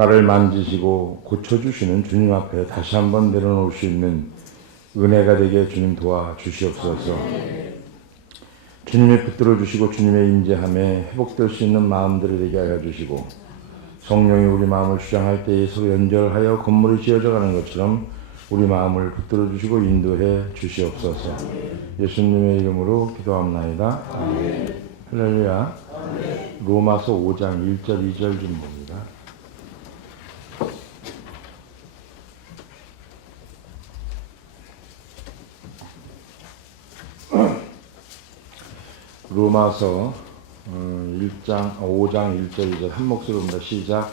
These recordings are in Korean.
나를 만지시고 고쳐주시는 주님 앞에 다시 한번 내려놓을 수 있는 은혜가 되게 주님 도와주시옵소서. 주님이 붙들어 주시고 주님의 임재함에 회복될 수 있는 마음들이 되게 하여 주시고, 성령이 우리 마음을 주장할 때에 서로 연결하여 건물이 지어져 가는 것처럼 우리 마음을 붙들어 주시고 인도해 주시옵소서. 예수님의 이름으로 기도합나이다. 할렐루야. 로마서 5장 1절 2절 좀 봅니다. 로마서 5장 1절 2절 한 목소리로 봅니다. 시작.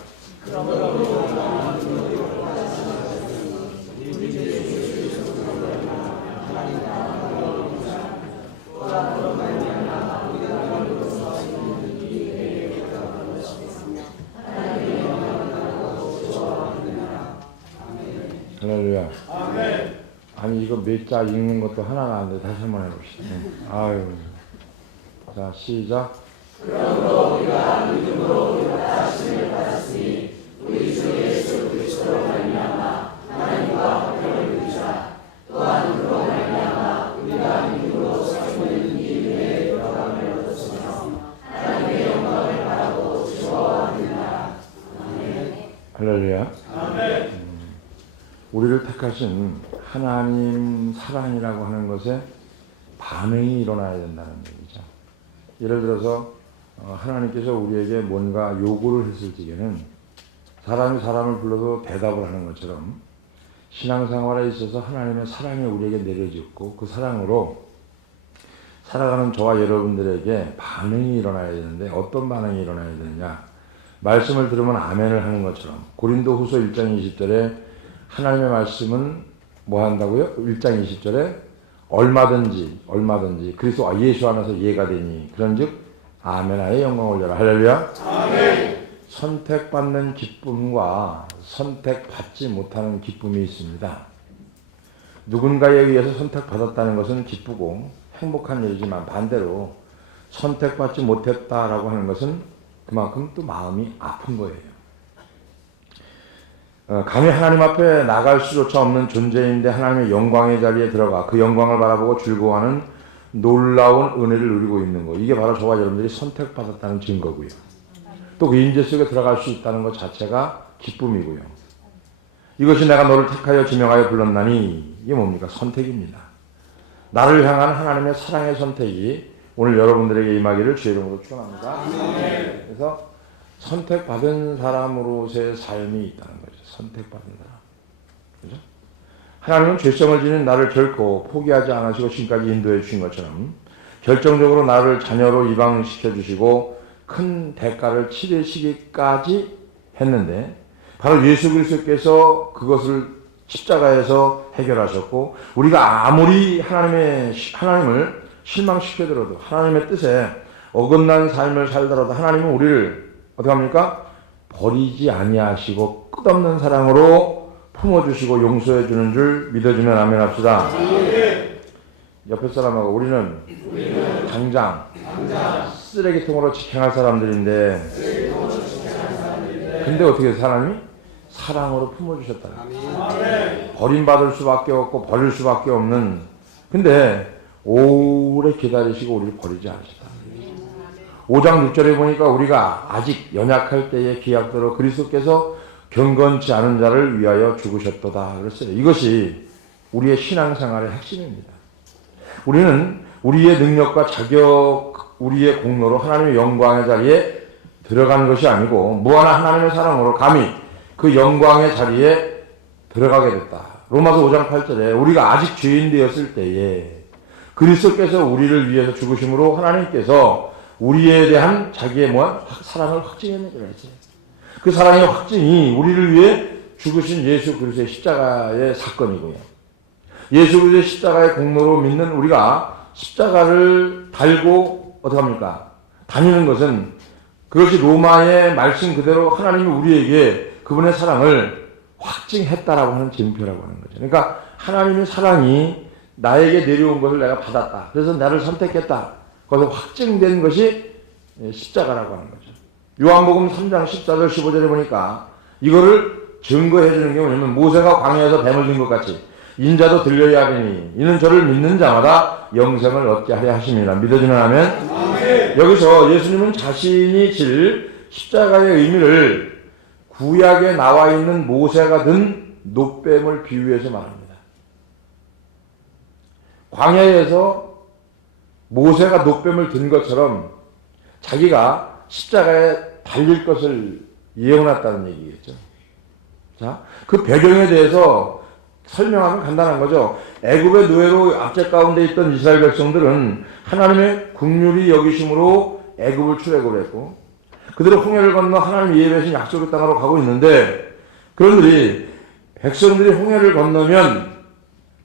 할렐루야. 아니 이거 몇 자 읽는 것도 하나가 안 돼. 다시 한번 해봅시다. 아유. 자, 시작. 그러므로 우리가 믿음으로 구원하심을 받았으니 우리 주 예수 그리스도로 말미암아 하나님과 화평을 누리자. 또한 그로 말미암아 우리가 믿음으로 사모는 이 은혜에 들어감을 얻었으며 하나님의 영광을 바라고 즐거워하느니라. 아멘. 할렐루야. 아멘. 우리를 택하신 하나님 사랑이라고 하는 것에 반응이 일어나야 된다는 얘기죠. 예를 들어서 하나님께서 우리에게 뭔가 요구를 했을 적에는 사람이 사람을 불러서 대답을 하는 것처럼 신앙생활에 있어서 하나님의 사랑이 우리에게 내려졌고 그 사랑으로 살아가는 저와 여러분들에게 반응이 일어나야 되는데 어떤 반응이 일어나야 되느냐. 말씀을 들으면 아멘을 하는 것처럼 고린도후서 1장 20절에 하나님의 말씀은 뭐 한다고요? 1장 20절에 얼마든지 그리스도 예수 안에서 예가 되니 그런즉 아멘하여 영광 올려라. 할렐루야. 아멘. 선택받는 기쁨과 선택받지 못하는 기쁨이 있습니다. 누군가에 의해서 선택받았다는 것은 기쁘고 행복한 일이지만 반대로 선택받지 못했다라고 하는 것은 그만큼 또 마음이 아픈 거예요. 감히 하나님 앞에 나갈 수조차 없는 존재인데 하나님의 영광의 자리에 들어가 그 영광을 바라보고 즐거워하는 놀라운 은혜를 누리고 있는 거. 이게 바로 저와 여러분들이 선택받았다는 증거고요. 또 그 임재 속에 들어갈 수 있다는 것 자체가 기쁨이고요. 이것이 내가 너를 택하여 지명하여 불렀나니 이게 뭡니까? 선택입니다. 나를 향한 하나님의 사랑의 선택이 오늘 여러분들에게 임하기를 주의 이름으로 축원합니다. 그래서 선택받은 사람으로서의 삶이 있다는 거죠. 선택받은 사람. 그죠? 하나님은 죄성을 지닌 나를 결코 포기하지 않으시고 지금까지 인도해 주신 것처럼 결정적으로 나를 자녀로 입양시켜 주시고 큰 대가를 치르시기까지 했는데 바로 예수 그리스도께서 그것을 십자가에서 해결하셨고 우리가 아무리 하나님을 실망시켜더라도 하나님의 뜻에 어긋난 삶을 살더라도 하나님은 우리를 어떻게 합니까? 버리지 아니하시고 끝없는 사랑으로 품어주시고 용서해 주는 줄 믿어주면 아멘 합시다. 옆에 사람하고 우리는 당장 쓰레기통으로 직행할 사람들인데 근데 어떻게 해서 하나님이 사랑으로 품어주셨다. 버림받을 수밖에 없고 버릴 수밖에 없는 근데 오래 기다리시고 우리를 버리지 않으셨다. 5장 6절에 보니까 우리가 아직 연약할 때의 기약대로 그리스도께서 경건치 않은 자를 위하여 죽으셨도다 그랬어요. 이것이 우리의 신앙생활의 핵심입니다. 우리는 우리의 능력과 자격, 우리의 공로로 하나님의 영광의 자리에 들어간 것이 아니고 무한한 하나님의 사랑으로 감히 그 영광의 자리에 들어가게 됐다. 로마서 5장 8절에 우리가 아직 죄인 되었을 때에 그리스도께서 우리를 위해서 죽으심으로 하나님께서 우리에 대한 자기의 사랑을 확증했는 거라 했어요. 그 사랑의 확증이 우리를 위해 죽으신 예수 그리스도의 십자가의 사건이고요. 예수 그리스도의 십자가의 공로로 믿는 우리가 십자가를 달고 어떻게 합니까? 다니는 것은 그것이 로마의 말씀 그대로 하나님이 우리에게 그분의 사랑을 확증했다라고 하는 증표라고 하는 거죠. 그러니까 하나님의 사랑이 나에게 내려온 것을 내가 받았다. 그래서 나를 선택했다. 거기서 확증된 것이 십자가라고 하는 거죠. 요한복음 3장 14절 15절에 보니까 이거를 증거해 주는 게 뭐냐면 모세가 광야에서 뱀을 든 것 같이 인자도 들려야 하리니 이는 저를 믿는 자마다 영생을 얻게 하려 하심이라. 믿어주는 아멘. 아멘. 여기서 예수님은 자신이 질 십자가의 의미를 구약에 나와 있는 모세가 든 놋뱀을 비유해서 말합니다. 광야에서 모세가 놋뱀을 든 것처럼 자기가 십자가에 달릴 것을 예언했다는 얘기겠죠. 자, 그 배경에 대해서 설명하면 간단한 거죠. 애굽의 노예로 압제 가운데 있던 이스라엘 백성들은 하나님의 긍휼히 여기심으로 애굽을 출애굽을 했고 그들은 홍해를 건너 하나님 예배하신 약속의 땅으로 가고 있는데 그런들이 백성들이 홍해를 건너면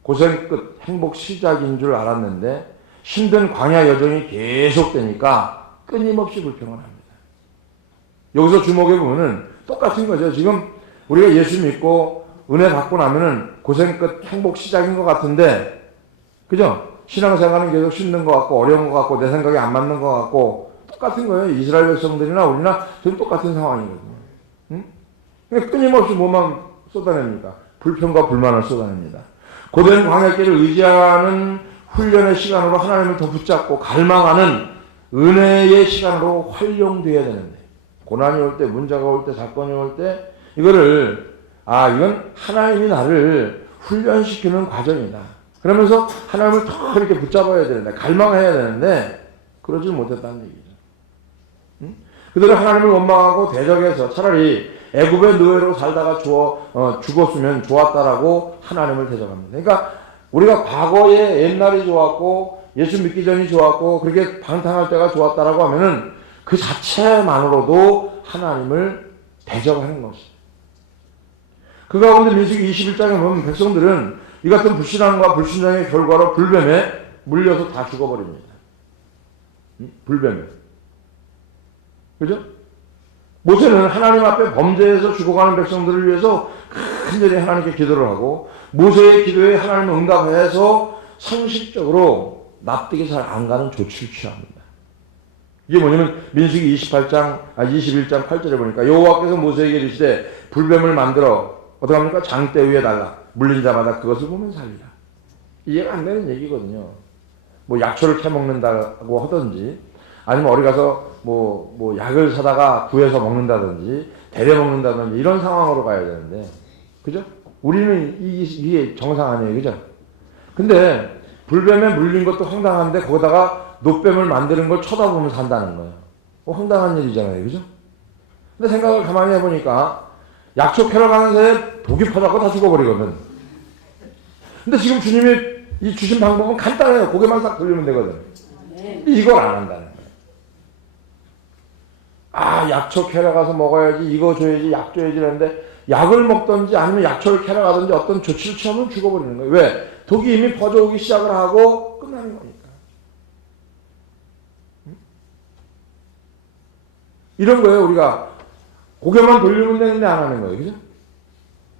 고생 끝 행복 시작인 줄 알았는데 힘든 광야 여정이 계속되니까 끊임없이 불평을 합니다. 여기서 주목해 보면은 똑같은 거죠. 지금 우리가 예수 믿고 은혜 받고 나면은 고생 끝 행복 시작인 것 같은데, 그죠? 신앙생활은 계속 힘든 것 같고 어려운 것 같고 내 생각에 안 맞는 것 같고 똑같은 거예요. 이스라엘 백성들이나 우리나 지금 똑같은 상황이거든요. 응? 끊임없이 뭐만 쏟아냅니까? 불평과 불만을 쏟아냅니다. 고된 광야길을 의지하는 훈련의 시간으로 하나님을 더 붙잡고 갈망하는 은혜의 시간으로 활용돼야 되는데 고난이 올 때, 문제가 올 때, 사건이 올 때 이거를 이건 하나님이 나를 훈련시키는 과정이다. 그러면서 하나님을 더 이렇게 붙잡아야 되는데 갈망해야 되는데 그러지 못했다는 얘기죠. 응? 그들은 하나님을 원망하고 대적해서 차라리 애굽의 노예로 살다가 죽었으면 좋았다라고 하나님을 대적합니다. 그러니까 우리가 과거에 옛날이 좋았고 예수 믿기 전이 좋았고 그렇게 방탕할 때가 좋았다라고 하면은 그 자체만으로도 하나님을 대적하는 것입니다. 그 가운데 민수기 21장에 보면 백성들은 이 같은 불신앙과 불신앙의 결과로 불뱀에 물려서 다 죽어버립니다. 불뱀에. 그죠? 모세는 하나님 앞에 범죄해서 죽어가는 백성들을 위해서 간절히 하나님께 기도를 하고 모세의 기도에 하나님을 응답해서 상식적으로 납득이 잘 안 가는 조치를 취합니다. 이게 뭐냐면 민수기 21장 8절에 보니까 여호와께서 모세에게 이르시되 불뱀을 만들어 어떻게 합니까? 장대 위에 달라 물린 자마다 그것을 보면 살리라. 이해가 안 되는 얘기거든요. 뭐 약초를 캐먹는다고 하든지 아니면 어디 가서 뭐 약을 사다가 구해서 먹는다든지 데려 먹는다든지 이런 상황으로 가야 되는데 그죠? 우리는 이게 정상 아니에요. 그죠? 근데 불뱀에 물린 것도 황당한데 거기다가 놋뱀을 만드는 걸 쳐다보면서 산다는 거예요. 황당한 일이잖아요. 그죠? 근데 생각을 가만히 해보니까 약초 캐러 가는 새에 독이 퍼져서 다 죽어버리거든. 근데 지금 주님이 이 주신 방법은 간단해요. 고개만 싹 돌리면 되거든. 이걸 안 한다는 거예요. 약초 캐러 가서 먹어야지, 이거 줘야지, 약 줘야지 하는데 약을 먹든지 아니면 약초를 캐러 가든지 어떤 조치를 취하면 죽어버리는 거예요. 왜? 독이 이미 퍼져오기 시작을 하고 끝나는 거니까. 이런 거예요. 우리가 고개만 돌리면 되는데 안 하는 거예요. 그죠?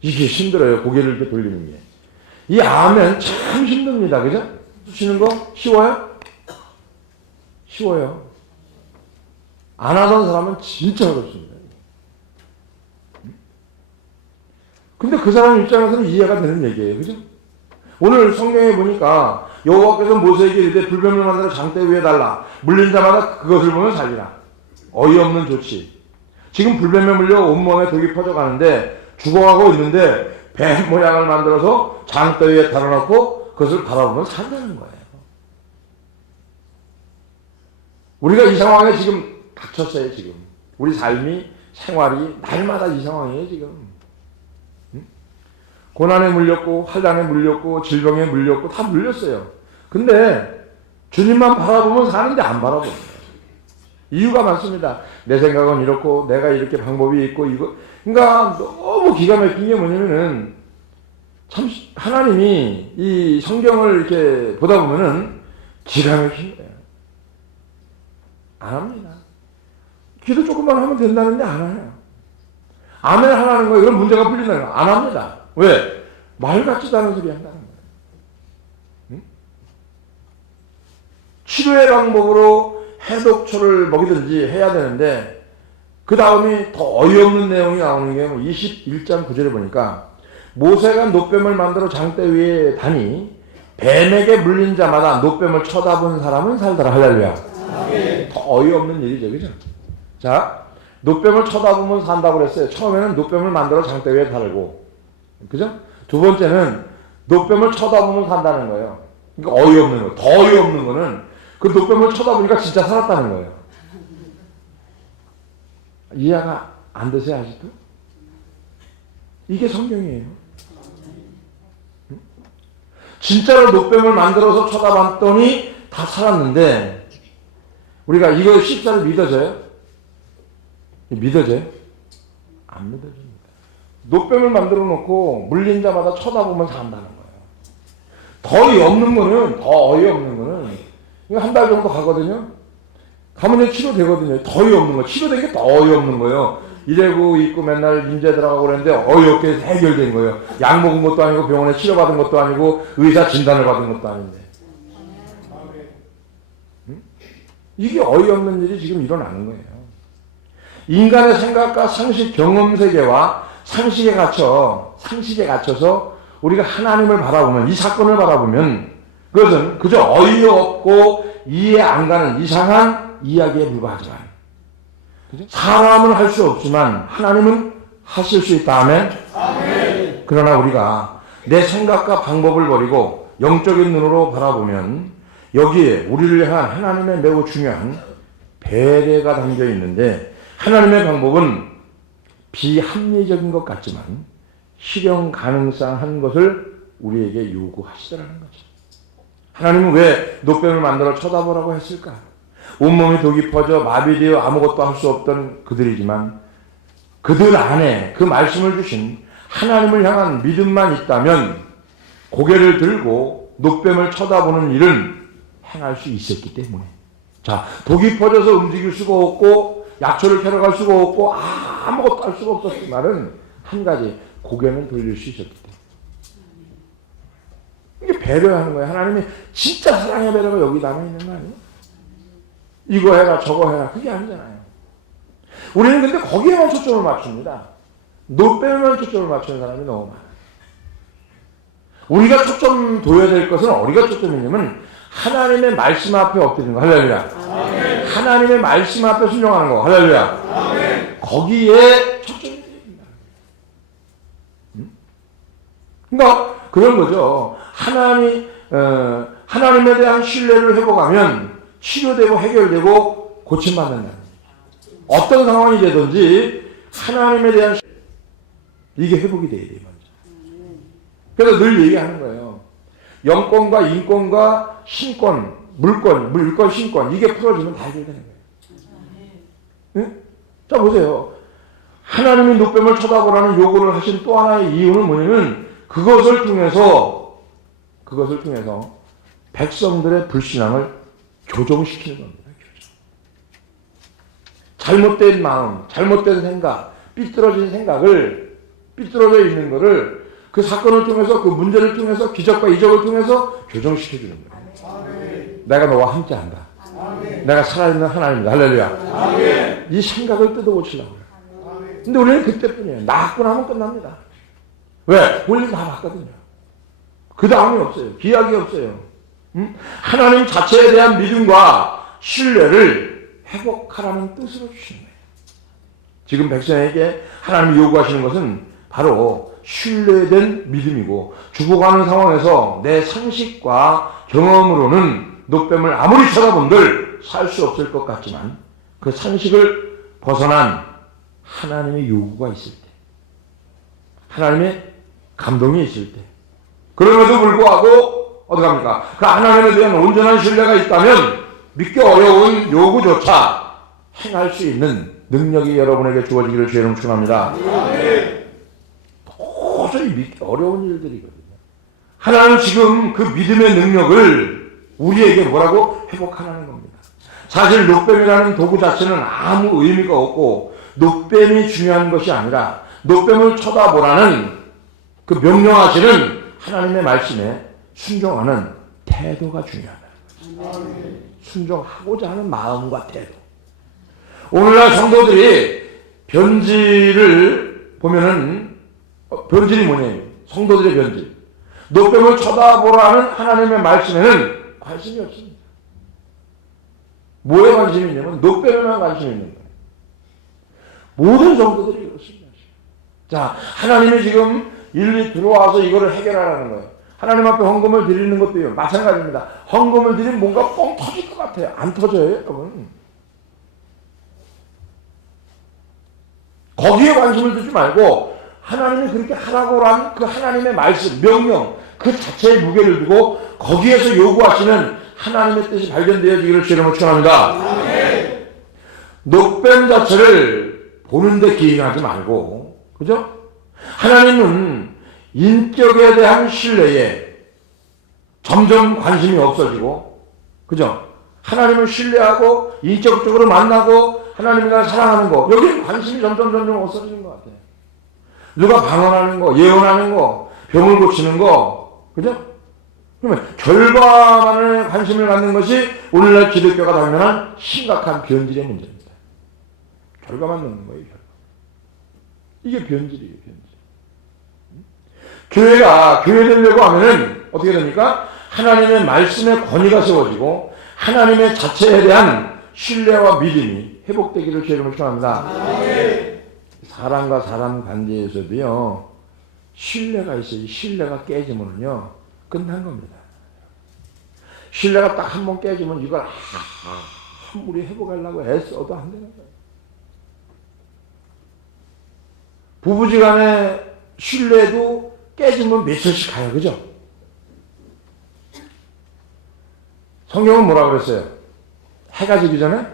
이게 힘들어요. 고개를 이렇게 돌리는 게. 이 아멘 참 힘듭니다. 그죠? 치는 거 쉬워요? 쉬워요. 안 하던 사람은 진짜 어렵습니다. 근데 그 사람 입장에서는 이해가 되는 얘기예요. 그죠? 오늘 성경에 보니까 여호와께서 모세에게 이르되 불뱀을 만들어 장대 위에 달라 물린 자마다 그것을 보면 살리라. 어이없는 조치. 지금 불뱀에 물려 온몸에 독이 퍼져가는데 죽어가고 있는데 뱀 모양을 만들어서 장대 위에 달아놓고 그것을 바라보면 산다는 거예요. 우리가 이 상황에 지금 닥쳤어요. 지금 우리 삶이 생활이 날마다 이 상황이에요. 지금 고난에 물렸고 환난에 물렸고 질병에 물렸고 다 물렸어요. 근데 주님만 바라보면 사는데 안 바라봅니다. 이유가 많습니다. 내 생각은 이렇고 내가 이렇게 방법이 있고 이거 그러니까 너무 기가 막힌 게 뭐냐면은 참 하나님이 이 성경을 이렇게 보다 보면은 기가 막힌 거예요. 안 합니다. 기도 조금만 하면 된다는데 안 해요. 아멘 하라는 거예요. 그럼 문제가 풀린다는 거 안 합니다. 왜? 말 같지도 않은 소리 한다는 거예요. 응? 치료의 방법으로 해독초를 먹이든지 해야 되는데 그 다음에 더 어이없는 내용이 나오는 게 21장 9절에 보니까 모세가 노뱀을 만들어 장대 위에 다니 뱀에게 물린 자마다 노뱀을 쳐다본 사람은 살더라. 할렐루야. 더 어이없는 일이죠. 그죠? 자, 노뱀을 쳐다보면 산다고 그랬어요. 처음에는 노뱀을 만들어 장대 위에 달고. 그죠? 두 번째는 노뱀을 쳐다보면 산다는 거예요. 그러니까 어이없는 거. 더 어이없는 거는 그 노뱀을 쳐다보니까 진짜 살았다는 거예요. 이해가 안 되세요, 아직도? 이게 성경이에요. 진짜로 노뱀을 만들어서 쳐다봤더니 다 살았는데, 우리가 이거 쉽사리 믿어져요? 믿어져요? 안 믿어집니다. 노뱀을 만들어 놓고 물린 자마다 쳐다보면 산다는 거예요. 더 어이없는 거는, 이거 한 달 정도 가거든요? 가면 이제 치료되거든요. 더 어이없는 거. 치료된 게 더 어이없는 거예요. 이래고 있고 맨날 인제 들어가고 그랬는데 어이없게 해결된 거예요. 약 먹은 것도 아니고 병원에 치료받은 것도 아니고 의사 진단을 받은 것도 아닌데. 응? 이게 어이없는 일이 지금 일어나는 거예요. 인간의 생각과 상식, 경험 세계와 상식에 갇혀서 우리가 하나님을 바라보면, 이 사건을 바라보면 그것은 그저 어이없고 이해 안 가는 이상한 이야기에 불과하지만, 그죠? 사람은 할 수 없지만 하나님은 하실 수 있다. 아멘? 아멘. 그러나 우리가 내 생각과 방법을 버리고 영적인 눈으로 바라보면 여기에 우리를 향한 하나님의 매우 중요한 배려가 담겨 있는데, 하나님의 방법은 비합리적인 것 같지만 실현 가능성한 것을 우리에게 요구하시더라는 거죠. 하나님은 왜 노뱀을 만들어 쳐다보라고 했을까? 온몸이 독이 퍼져 마비되어 아무것도 할 수 없던 그들이지만 그들 안에 그 말씀을 주신 하나님을 향한 믿음만 있다면 고개를 들고 노뱀을 쳐다보는 일은 행할 수 있었기 때문에. 자, 독이 퍼져서 움직일 수가 없고 약초를 캐러 갈 수가 없고 아무것도 할 수가 없었지만은 한 가지, 고개는 돌릴 수 있었기 때문에. 이게 배려하는 거예요. 하나님이 진짜 사랑의 배려가 여기 남아있는 거 아니에요? 이거 해라 저거 해라 그게 아니잖아요. 우리는 근데 거기에만 초점을 맞춥니다. 노뱀에만 초점을 맞추는 사람이 너무 많아요. 우리가 초점 둬야 될 것은 어디가 초점이냐면 하나님의 말씀 앞에 엎드리는 거. 할렐루야. 아멘. 하나님의 말씀 앞에 순종하는 거. 할렐루야. 아멘. 거기에 초점이 됩니다. 그러니까 그런 거죠. 하나님에 대한 신뢰를 회복하면 치료되고 해결되고 고침받는다. 어떤 상황이 되든지 하나님에 대한 이게 회복이 돼야 돼요. 먼저. 그래서 늘 얘기하는 거예요. 영권과 인권과 신권, 물권, 신권 이게 풀어지면 다 해결되는 거예요. 응? 자 보세요. 하나님이 노뱀을 쳐다보라는 요구를 하신 또 하나의 이유는 뭐냐면 그것을 통해서 백성들의 불신앙을 교정시키는 겁니다. 잘못된 마음, 잘못된 생각, 삐뚤어진 생각을, 삐뚤어져 있는 것을 그 사건을 통해서, 그 문제를 통해서, 기적과 이적을 통해서 교정시켜주는 거예요. 아멘. 내가 너와 함께한다. 아멘. 내가 살아있는 하나님이다. 할렐루야. 아멘. 이 생각을 뜯어고치려고 해요. 근데 우리는 그때뿐이에요. 낳고 나면 끝납니다. 왜? 원래 다 봤거든요. 그 다음이 없어요. 기약이 없어요. 응? 하나님 자체에 대한 믿음과 신뢰를 회복하라는 뜻으로 주시는 거예요. 지금 백성에게 하나님이 요구하시는 것은 바로 신뢰된 믿음이고, 죽어가는 상황에서 내 상식과 경험으로는 노뱀을 아무리 쳐다본들 살 수 없을 것 같지만 그 상식을 벗어난 하나님의 요구가 있을 때, 하나님의 감동이 있을 때, 그럼에도 불구하고 어떡합니까? 그 하나님에 대한 온전한 신뢰가 있다면 믿기 어려운 요구조차 행할 수 있는 능력이 여러분에게 주어지기를 주의 이름으로 축원합니다. 도저히 믿기 어려운 일들이거든요. 하나님은 지금 그 믿음의 능력을 우리에게 뭐라고? 회복하라는 겁니다. 사실 노뱀이라는 도구 자체는 아무 의미가 없고 노뱀이 중요한 것이 아니라 노뱀을 쳐다보라는 그 명령하시는 하나님의 말씀에 순종하는 태도가 중요하다. 순종하고자 하는 마음과 태도. 오늘날 성도들이 변질을 보면은 변질이 뭐냐면 성도들의 변질. 노뱀을 쳐다보라는 하나님의 말씀에는 관심이 없습니다. 뭐에 관심이 있냐면 노뱀에만 관심이 있는 거예요. 모든 성도들이 그렇습니다. 자, 하나님이 지금 일일이 들어와서 이거를 해결하라는 거예요. 하나님 앞에 헌금을 드리는 것도요, 마찬가지입니다. 헌금을 드리면 뭔가 뻥 터질 것 같아요. 안 터져요, 여러분. 거기에 관심을 두지 말고 하나님이 그렇게 하라고 한 그 하나님의 말씀, 명령 그 자체의 무게를 두고 거기에서 요구하시는 하나님의 뜻이 발견되어지기를 주님으로 축원합니다. 녹뱀 자체를 보는데 기인하지 말고, 그죠? 하나님은 인격에 대한 신뢰에 점점 관심이 없어지고, 그죠? 하나님을 신뢰하고 인격적으로 만나고 하나님을 사랑하는 거, 여기 관심이 점점 없어지는 것 같아요. 누가 방언하는 거, 예언하는 거, 병을 고치는 거, 그죠? 그러면 결과만을 관심을 갖는 것이 오늘날 기독교가 당면한 심각한 변질의 문제입니다. 결과만 넣는 거예요, 결과. 이게 변질이에요, 변질. 교회가 교회 되려고 하면은 어떻게 됩니까? 하나님의 말씀의 권위가 세워지고 하나님의 자체에 대한 신뢰와 믿음이 회복되기를 주의 이름으로 축원합니다. 사람과 사람 관계에서도요, 신뢰가 있어요. 신뢰가 깨지면요, 끝난 겁니다. 신뢰가 딱 한 번 깨지면 이걸 아무리 회복하려고 애써도 안 되는 거예요. 부부지간의 신뢰도 깨지면 며칠씩 가요, 그죠? 성경은 뭐라 그랬어요? 해가 지기 전에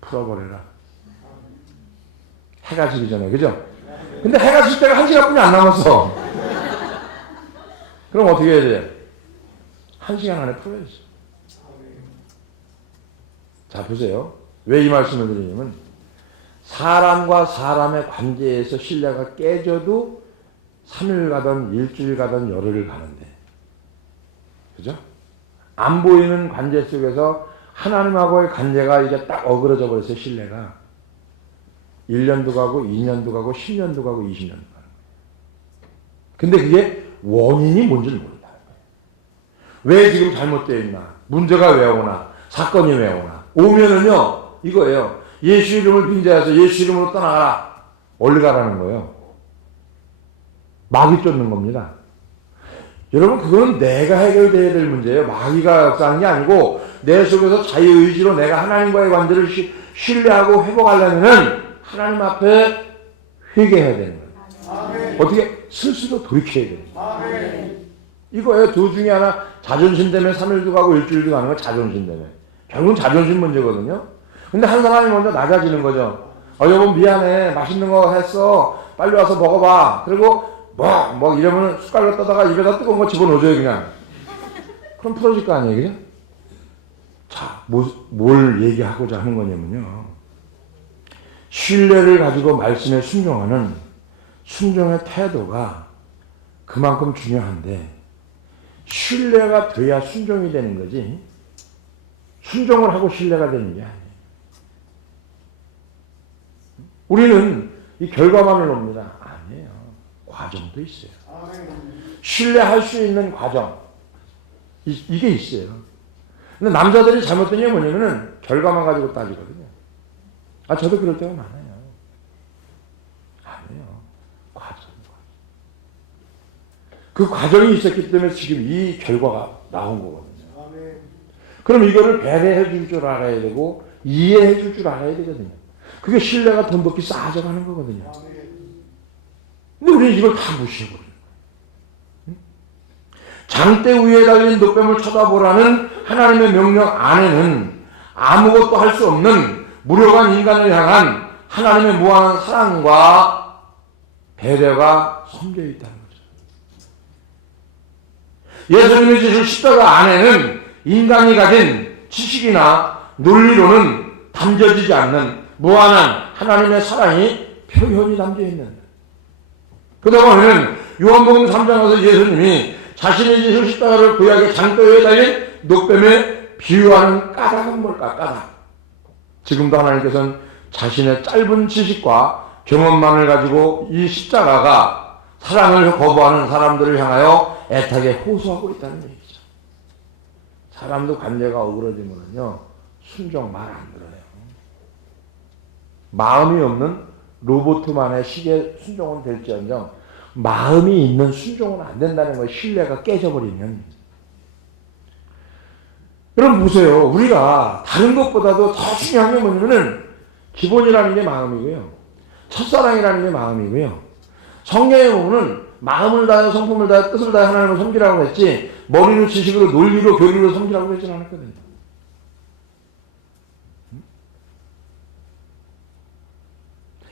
풀어버려라. 해가 지기 전에, 그죠? 근데 해가 질 때가 1시간뿐이 안 남았어. 그럼 어떻게 해야 돼요? 1시간 안에 풀어야죠. 자, 보세요. 왜 이 말씀을 드리냐면, 사람과 사람의 관계에서 신뢰가 깨져도 3일 가든 일주일 가든 열흘을 가는데, 그죠? 안 보이는 관계 속에서 하나님하고의 관계가 이제 딱 어그러져 버렸어요, 신뢰가. 1년도 가고 2년도 가고 10년도 가고 20년도 가고. 근데 그게 원인이 뭔지를 모른다. 왜 지금 잘못되어 있나? 문제가 왜 오나? 사건이 왜 오나? 오면은요, 이거예요. 예수 이름을 빙자해서 예수 이름으로 떠나가라. 어디 가라는 거예요? 마귀 쫓는 겁니다. 여러분, 그거는 내가 해결돼야 될 문제예요. 마귀가 역사하는 게 아니고 내 속에서 자유의지로 내가 하나님과의 관계를 신뢰하고 회복하려면 하나님 앞에 회개해야 되는 거예요. 아멘. 어떻게? 스스로 돌이켜야 돼요. 아멘. 이거예요. 둘 중에 하나. 자존심 때문에 3일도 가고 일주일도 가는 건 자존심 때문에. 결국은 자존심 문제거든요. 근데 한 사람이 먼저 낮아지는 거죠. 여보 미안해. 맛있는 거 했어. 빨리 와서 먹어봐. 그리고 뭐 이러면 숟갈로 떠다가 입에다 뜨거운 거 집어넣어줘요, 그냥. 그럼 풀어질 거 아니에요, 그죠? 자, 뭘 얘기하고자 하는 거냐면요. 신뢰를 가지고 말씀에 순종하는 순종의 태도가 그만큼 중요한데, 신뢰가 돼야 순종이 되는 거지, 순종을 하고 신뢰가 되는 게 아니에요. 우리는 이 결과만을 놉니다. 아니에요. 과정도 있어요. 신뢰할 수 있는 과정, 이게 있어요. 근데 남자들이 잘못된 게 뭐냐면은 결과만 가지고 따지거든요. 저도 그럴 때가 많아요. 아니에요. 과정. 그 과정이 있었기 때문에 지금 이 결과가 나온 거거든요. 그럼 이거를 배려해 줄 줄 알아야 되고 이해해 줄 줄 알아야 되거든요. 그게 신뢰가 돈 벌기 쌓아져 가는 거거든요. 근데 우리는 이걸 다 무시해버려요. 장대 위에 달린 노뱀을 쳐다보라는 하나님의 명령 안에는 아무것도 할 수 없는 무력한 인간을 향한 하나님의 무한한 사랑과 배려가 섬겨 있다는 거죠. 예수님이 지신 십자가 안에는 인간이 가진 지식이나 논리로는 담겨지지 않는 무한한 하나님의 사랑이 표현이 담겨 있는. 그러다 보면 요한복음 3장에서 예수님이 자신이 지신 십자가를 구약의 장대에 달린 녹뱀에 비유하는 까닭은 뭘까? 까닭. 지금도 하나님께서는 자신의 짧은 지식과 경험만을 가지고 이 십자가가 사랑을 거부하는 사람들을 향하여 애타게 호소하고 있다는 얘기죠. 사람도 관계가 어그러지면요, 순종 말 안 들어요. 마음이 없는 로봇만의 식의 순종은 될지언정 마음이 있는 순종은 안 된다는 거예요. 신뢰가 깨져버리면. 여러분 보세요. 우리가 다른 것보다도 더 중요한 게 뭐냐면은 기본이라는 게 마음이고요. 첫사랑이라는 게 마음이고요. 성경에 보면은 마음을 다하여 성품을 다하여 뜻을 다하여 하나님을 섬기라고 했지 머리로 지식으로 논리로 교리로 섬기라고 하진 않았거든요.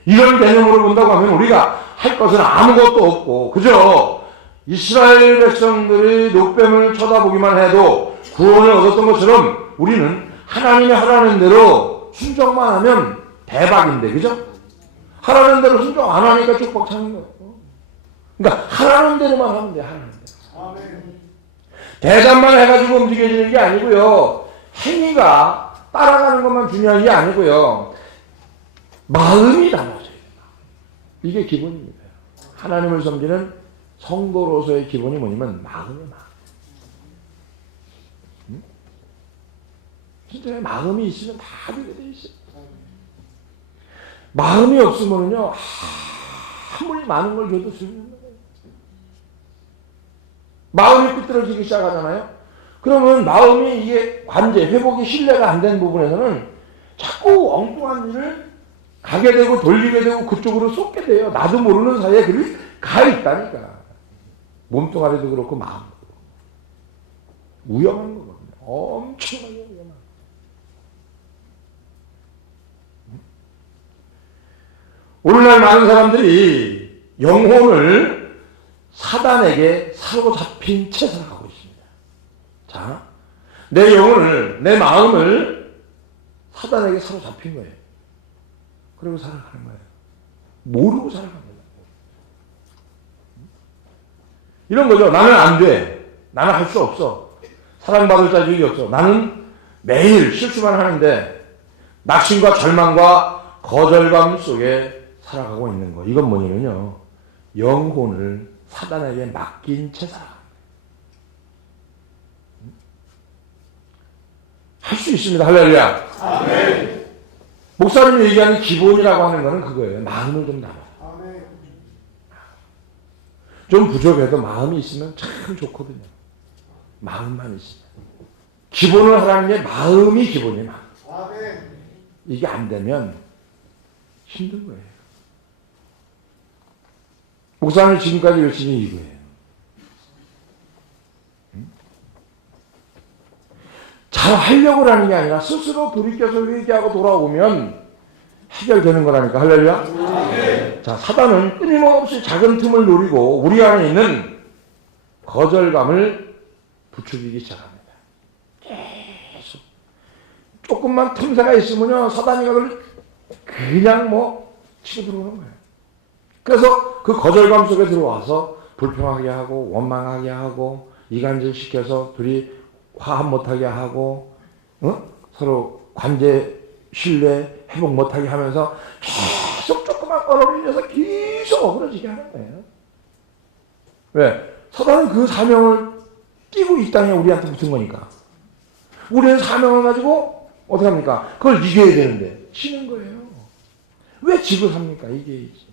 이런 개념으로 본다고 하면 우리가 할 것은 아무것도 없고 그저 이스라엘 백성들이 노뱀을 쳐다보기만 해도 구원을 얻었던 것처럼 우리는 하나님이 하라는 대로 순종만 하면 대박인데, 그죠? 하라는 대로 순종 안 하니까 쪽박 차는 거예요. 그러니까 하라는 대로만 하면 돼. 하라는 대로. 대답만 해가지고 움직여지는 게 아니고요. 행위가 따라가는 것만 중요한 게 아니고요. 마음이 달라져요. 이게 기본입니다. 하나님을 섬기는 성도로서의 기본이 뭐냐면 마음이에요. 마음. 진짜 마음이 있으면 다 되게 돼 있어요. 마음이 없으면요, 아무리 많은 걸 줘도 쓸모없는 거예요. 마음이 삐뚤어지기 시작하잖아요. 그러면 마음이 이게 관제, 회복이 신뢰가 안 된 부분에서는 자꾸 엉뚱한 일을 가게 되고 돌리게 되고 그쪽으로 쏟게 돼요. 나도 모르는 사이에 그리 가 있다니까. 몸뚱아리도 그렇고 마음도 그렇고. 위험한 거거든요. 엄청나게 위험한. 오늘날 많은 사람들이 영혼을 사단에게 사로잡힌 채 살아가고 있습니다. 자, 내 영혼을, 내 마음을 사단에게 사로잡힌 거예요. 그리고 살아가는 거예요. 모르고 살아갑니다. 이런 거죠. 나는 안 돼. 나는 할 수 없어. 사랑받을 자격이 없어. 나는 매일 실수만 하는데 낙심과 절망과 거절감 속에 살아가고 있는 거. 이건 뭐냐면요, 영혼을 사단에게 맡긴 채 살아갑니다. 할 수 있습니다. 할렐루야. 아멘. 목사님이 얘기하는 기본이라고 하는 거는 그거예요. 마음을 좀 담아. 좀 부족해도 마음이 있으면 참 좋거든요. 마음만 있으면. 기본을 하라는 게 마음이 기본이에요. 마음. 이게 안 되면 힘든 거예요. 목사님 지금까지 열심히 이거예요. 잘 하려고 하는 게 아니라 스스로 돌이켜서 회개하고 돌아오면 해결되는 거라니까. 할렐루야. 네. 자, 사단은 끊임없이 작은 틈을 노리고 우리 안에 있는 거절감을 부추기기 시작합니다. 계속 조금만 틈새가 있으면요, 사단이가 그냥 치고 들어오는 거예요. 그래서 그 거절감 속에 들어와서 불평하게 하고 원망하게 하고 이간질 시켜서 둘이 화합 못하게 하고 서로 관계 신뢰 회복 못하게 하면서 계속 조그만 언어를 인해서 계속 어그러지게 하는 거예요. 왜? 사단은 그 사명을 띄고 이 땅에 우리한테 붙은 거니까. 우리는 사명을 가지고 어떻게 합니까? 그걸 이겨야 되는데 치는 거예요. 왜 집을 합니까? 이겨야지.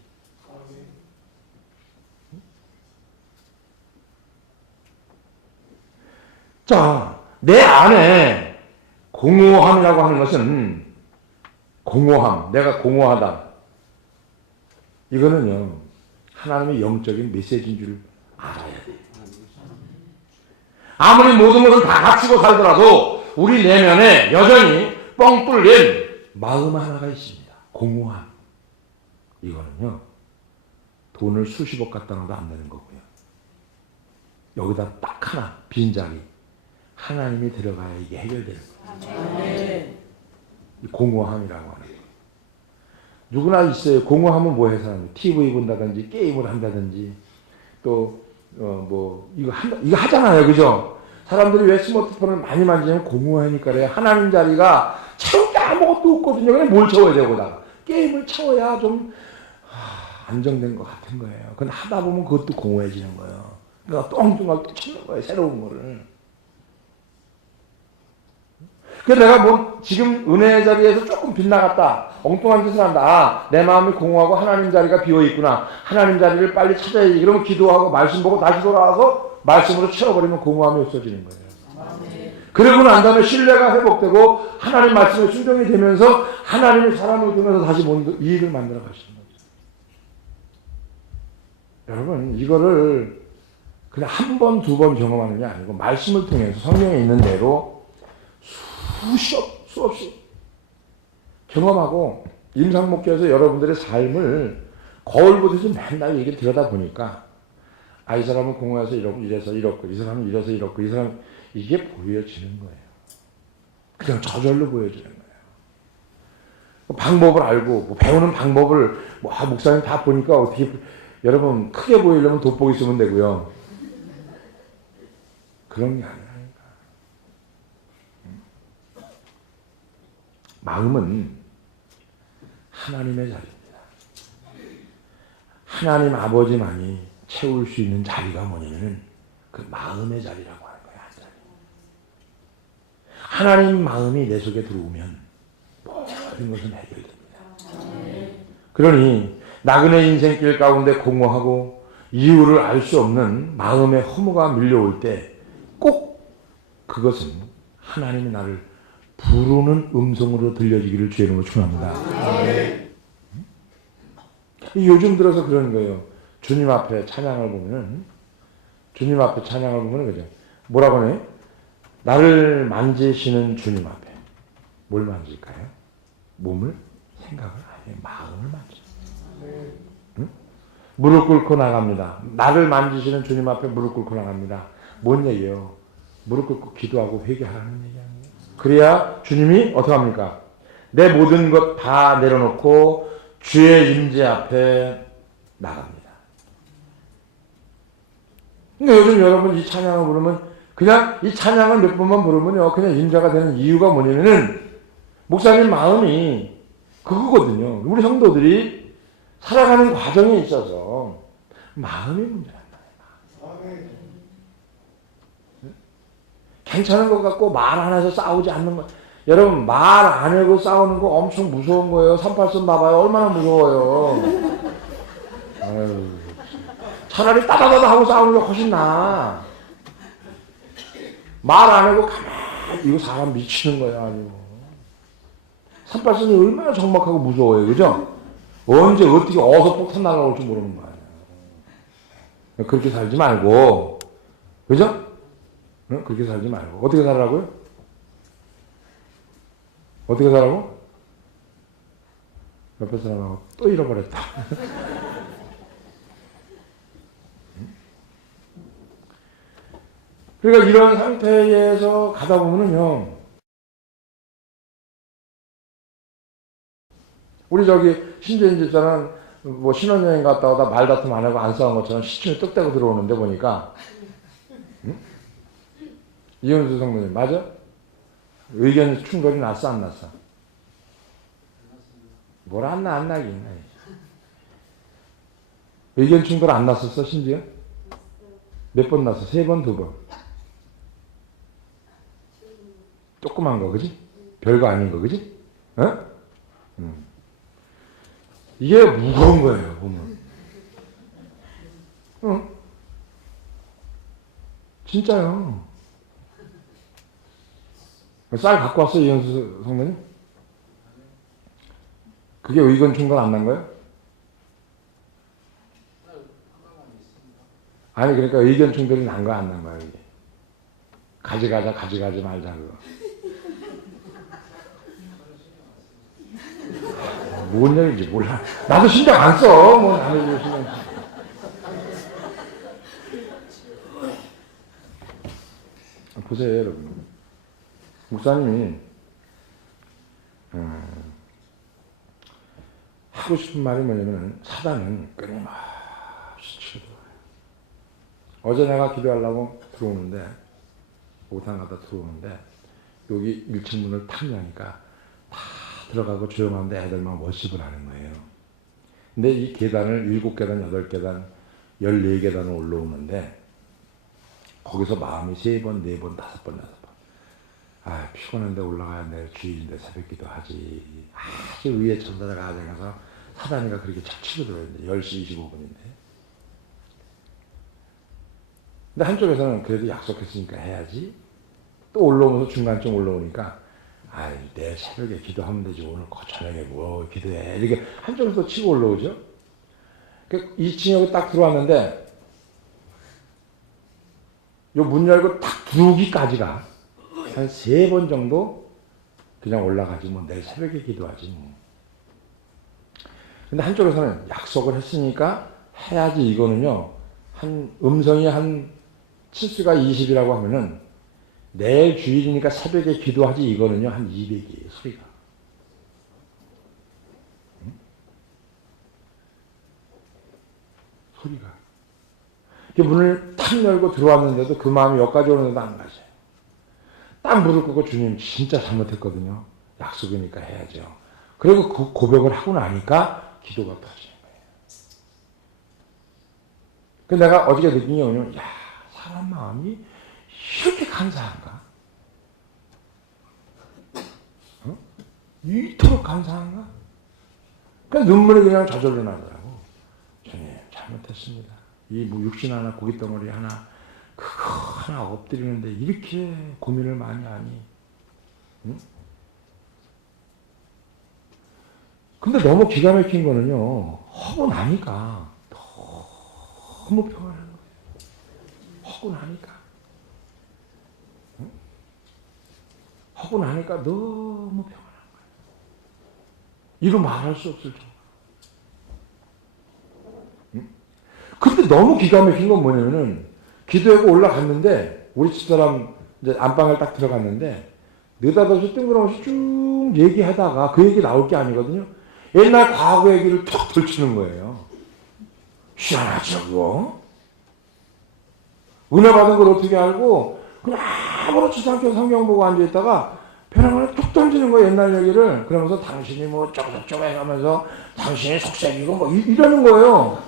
자, 내 안에 공허함이라고 하는 것은 공허함, 내가 공허하다. 이거는요, 하나님의 영적인 메시지인 줄 알아야 돼. 아무리 모든 것을 다 갖추고 살더라도 우리 내면에 여전히 뻥 뚫린 마음 하나가 있습니다. 공허함. 이거는요, 돈을 수십억 갖다 놔도 안 되는 거고요. 여기다 딱 하나, 빈자리. 하나님이 들어가야 이게 해결되는 거예요. 공허함이라고 하는 거예요. 누구나 있어요. 공허함은 뭐 해서 하는 거예요. TV 본다든지 게임을 한다든지 또 이거 하잖아요. 그죠? 사람들이 왜 스마트폰을 많이 만지냐면 공허하니까 그래요. 하나님 자리가 채울 게 아무것도 없거든요. 그냥 뭘 채워야 되고 다 게임을 채워야 좀 안정된 것 같은 거예요. 근데 하다 보면 그것도 공허해지는 거예요. 그러니까 똥뚱하게 또 찾는 거예요. 새로운 거를. 그래서 내가 뭐 지금 은혜의 자리에서 조금 빗나갔다. 엉뚱한 짓을 한다. 아, 내 마음이 공허하고 하나님 자리가 비어있구나. 하나님 자리를 빨리 찾아야지. 그러면 기도하고 말씀 보고 다시 돌아와서 말씀으로 채워버리면 공허함이 없어지는 거예요. 그러고 난 다음에 신뢰가 회복되고 하나님 말씀에 순종이 되면서 하나님이 사람을 통해서 다시 이익을 만들어 가시는 거죠. 여러분 이거를 그냥 한 번, 두 번 경험하는 게 아니고 말씀을 통해서 성경에 있는 대로 수없이 경험하고 임상목교에서 여러분들의 삶을 거울 보듯이 맨날 얘기를 들여다보니까 이 사람은 공허해서 이래서 이렇고 이 사람은 이래서 이렇고 이 사람 이게 보여지는 거예요. 그냥 저절로 보여지는 거예요. 방법을 알고 뭐 배우는 방법을 목사님 다 보니까 어떻게 여러분 크게 보이려면 돋보기 쓰면 되고요. 그런 게 아니라니까. 마음은 하나님의 자리입니다. 하나님 아버지만이 채울 수 있는 자리가 뭐냐면 그 마음의 자리라고 하는 거예요. 하나님 마음이 내 속에 들어오면 모든 것은 해결됩니다. 그러니 나그네 인생길 가운데 공허하고 이유를 알 수 없는 마음의 허무가 밀려올 때 꼭 그것은 하나님이 나를 부르는 음성으로 들려지기를 주의 이름으로 축원합니다. 요즘 들어서 그런 거예요. 주님 앞에 찬양을 보면은 그죠? 뭐라고 하네? 나를 만지시는 주님 앞에 뭘 만질까요? 몸을, 생각을 아니에요. 마음을 만져요. 응? 무릎 꿇고 나갑니다. 나를 만지시는 주님 앞에 무릎 꿇고 나갑니다. 뭔 얘기예요? 무릎 꿇고 기도하고 회개하라는 얘기 아니에요? 그래야 주님이 어떻게 합니까? 내 모든 것 다 내려놓고 주의 임재 앞에 나갑니다. 그러니까 요즘 여러분 이 찬양을 부르면 그냥 이 찬양을 몇 번만 부르면요 그냥 임재가 되는 이유가 뭐냐면은 목사님 마음이 그거거든요. 우리 성도들이 살아가는 과정에 있어서 마음이 문제란 말이에요. 괜찮은 것 같고 말 안 해서 싸우지 않는 거. 여러분 말 안 하고 싸우는 거 엄청 무서운 거예요. 38선 봐봐요. 얼마나 무서워요. 아유, 차라리 따다다다 하고 싸우는 게 훨씬 나아. 말 안 하고 가만히 이거 사람 미치는 거야. 아니고. 38선이 얼마나 적막하고 무서워요. 그죠? 언제 어떻게 어디서 폭탄 날아올지 모르는 거 아니야. 그렇게 살지 말고 그죠? 응? 그렇게 살지 말고 어떻게 살라고요? 어떻게 살라고? 옆에 사람하고 또 잃어버렸다. 그러니까 이런 상태에서 가다 보면은요, 우리 저기 신재인 집사는 뭐 신혼여행 갔다 오다 말다툼 안 하고 안 싸운 것처럼 시침이 뚝 떼고 들어오는데 보니까, 응? 이현수 성도님 맞아? 의견 충돌이 났어 안 났어? 뭘 안 나긴 해. 의견 충돌 안 났었어 심지어? 몇 번 났어? 3번, 2번? 조그만 거 그지? 별거 아닌 거 그지? 어? 이게 무거운 거예요 보면. 진짜요. 쌀 갖고 왔어 이현수 성도님? 그게 의견 충돌 안 난 거예요? 아니 그러니까 의견 충돌이 난 거 안 난 거야 이게. 가져가지 말자 그거. 뭔 얘기인지 몰라. 나도 신경 안 써. 뭐 나는 이거 신경 써. 보세요 여러분. 목사님이 하고 싶은 말이 뭐냐면 사단은 끊임없이 치료해요. 어제 내가 기도하려고 들어오는데 오탕 가다 들어오는데 여기 1층 문을 탁 여니까 다 들어가고 조용한데 애들 막 워십을 하는 거예요. 근데 이 계단을 7계단, 8계단, 14계단을 올라오는데 거기서 마음이 3번, 4번, 5번, 6번. 아, 피곤한데 올라가야 내 주일인데 새벽기도 하지. 아주 위에 천사가 가서 사단이가 그렇게 착취로 들어있는데 10시 25분인데. 근데 한쪽에서는 그래도 약속했으니까 해야지. 또 올라오면서 중간쯤 올라오니까 아이, 내일 새벽에 기도하면 되지. 오늘 저녁에 뭐 기도해. 이렇게 한쪽에서 치고 올라오죠. 2층에 여기 딱 들어왔는데 요 문 열고 딱 들어오기까지가 한 3번 정도 그냥 올라가지 뭐 내일 새벽에 기도하지 뭐. 근데 한쪽에서는 약속을 했으니까 해야지 이거는요. 한 음성이 한 치수가 20이라고 하면은 내일 주일이니까 새벽에 기도하지 이거는요. 한 200이에요. 소리가. 응? 소리가. 문을 탁 열고 들어왔는데도 그 마음이 여기까지 오는데도 안 가져요. 딱 무릎 꿇고 주님 진짜 잘못했거든요. 약속이니까 해야죠. 그리고 그 고백을 하고 나니까 기도가 터지는 거예요. 그래서 내가 어저께 느낀 게 뭐냐면 야, 사람 마음이 이렇게 간사한가? 어? 이토록 간사한가? 그래서 눈물이 그냥 저절로 나더라고. 주님 잘못했습니다. 이 뭐 육신 하나 고기 덩어리 하나 그거 하나 엎드리는데 이렇게 고민을 많이 하니. 응? 근데 너무 기가 막힌 거는요. 하고 나니까 너무 평안한 거예요. 하고 나니까. 응? 하고 나니까 너무 평안한 거예요. 이루 말할 수 없을 정도. 응? 근데 너무 기가 막힌 건 뭐냐면은 기도하고 올라갔는데 우리 집사람 이제 안방을 딱 들어갔는데 느닷없이 뜬금없이 쭉 얘기하다가 그 얘기 나올 게 아니거든요. 옛날 과거 얘기를 툭 들치는 거예요. 희한하죠, 그거? 은혜 받은 걸 어떻게 알고 그냥 아무렇지도 않게 성경 보고 앉아있다가 벼랑을 툭 던지는 거예요, 옛날 얘기를. 그러면서 당신이 뭐 쪼글쪼글 해가면서 당신이 속삭이고 뭐 이러는 거예요.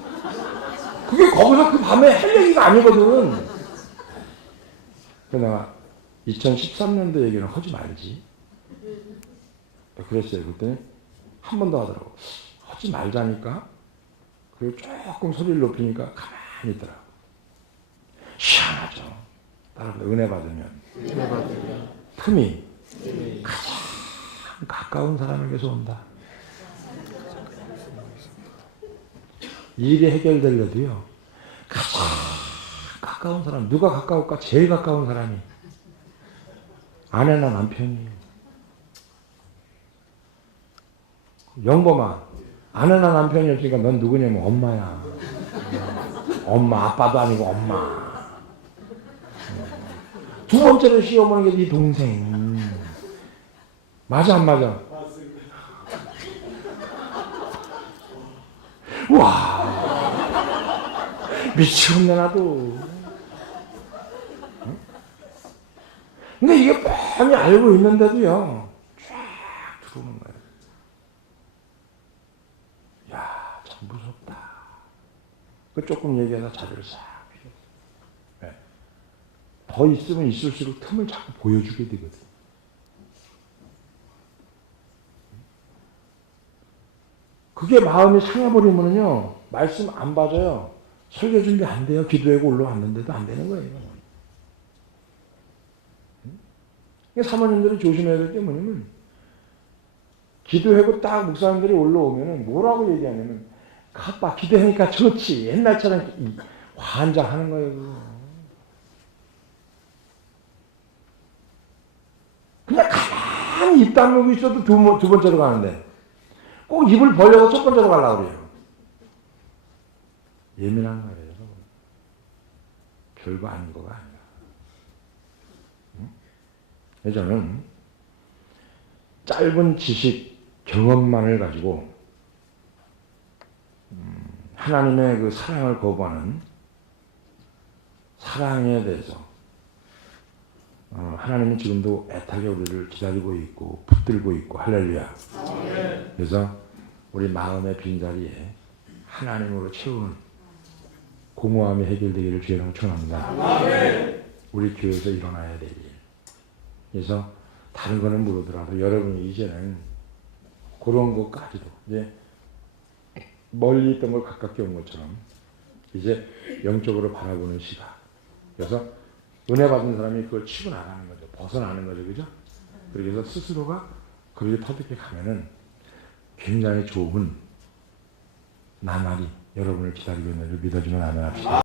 그게 거기서 그 밤에 할 얘기가 아니거든. 그래서 내가 2013년도 얘기는 하지 말지. 그랬어요. 그랬더니 한 번 더 하더라고. 하지 말자니까. 그리고 조금 소리를 높이니까 가만히 있더라고. 희한하죠. 따라서 은혜 받으면 틈이 가장 가까운 사람에게서 온다. 일이 해결되려도요. 가장 가까운 사람. 누가 가까울까? 제일 가까운 사람이 아내나 남편이에요. 영범아, 아내나 남편이 없으니까 넌 누구냐면 엄마야. 엄마, 아빠도 아니고 엄마. 두 번째로 시어머니가 네 동생. 맞아 안 맞아? 와, 미치겠네 나도. 근데 이게 뻔히 알고 있는데도요, 쫙 들어오는 거예요. 야, 참 무섭다. 그 조금 얘기하다 자리를 싹 피웠어요. 네. 더 있으면 있을수록 틈을 자꾸 보여주게 되거든. 그게 마음이 상해버리면요, 말씀 안 받아요. 설교 준비 안 돼요. 기도하고 올라왔는데도 안 되는 거예요. 사모님들이 조심해야 될 게 뭐냐면, 기도하고 딱 목사님들이 올라오면은 뭐라고 얘기하냐면, 아빠 기도하니까 좋지. 옛날처럼 환장하는 거예요. 그냥 가만히 입 다물고 있어도 두 번째로 가는데, 꼭 입을 벌려서 첫 번째로 가려고 그래요. 예민한 거예요. 별거 아닌 거가 아니야. 응? 저는 짧은 지식, 경험만을 가지고 하나님의 그 사랑을 거부하는 사랑에 대해서 하나님은 지금도 애타게 우리를 기다리고 있고 붙들고 있고 할렐루야. 그래서 우리 마음의 빈자리에 하나님으로 채우는 공허함이 해결되기를 주의로 청합니다. 우리 교회에서 일어나야 될 일. 그래서 다른 거는 모르더라도 여러분이 이제는 그런 것까지도 이제 멀리 있던 걸 가깝게 온 것처럼 이제 영적으로 바라보는 시각. 그래서 은혜 받은 사람이 그걸 치고 나가는 거죠. 벗어나는 거죠. 그죠? 그래서 스스로가 그렇게 터득해 가면은 굉장히 좋은 나날이 여러분을 기다리고 있는 줄 믿어주면 아멘 합시다.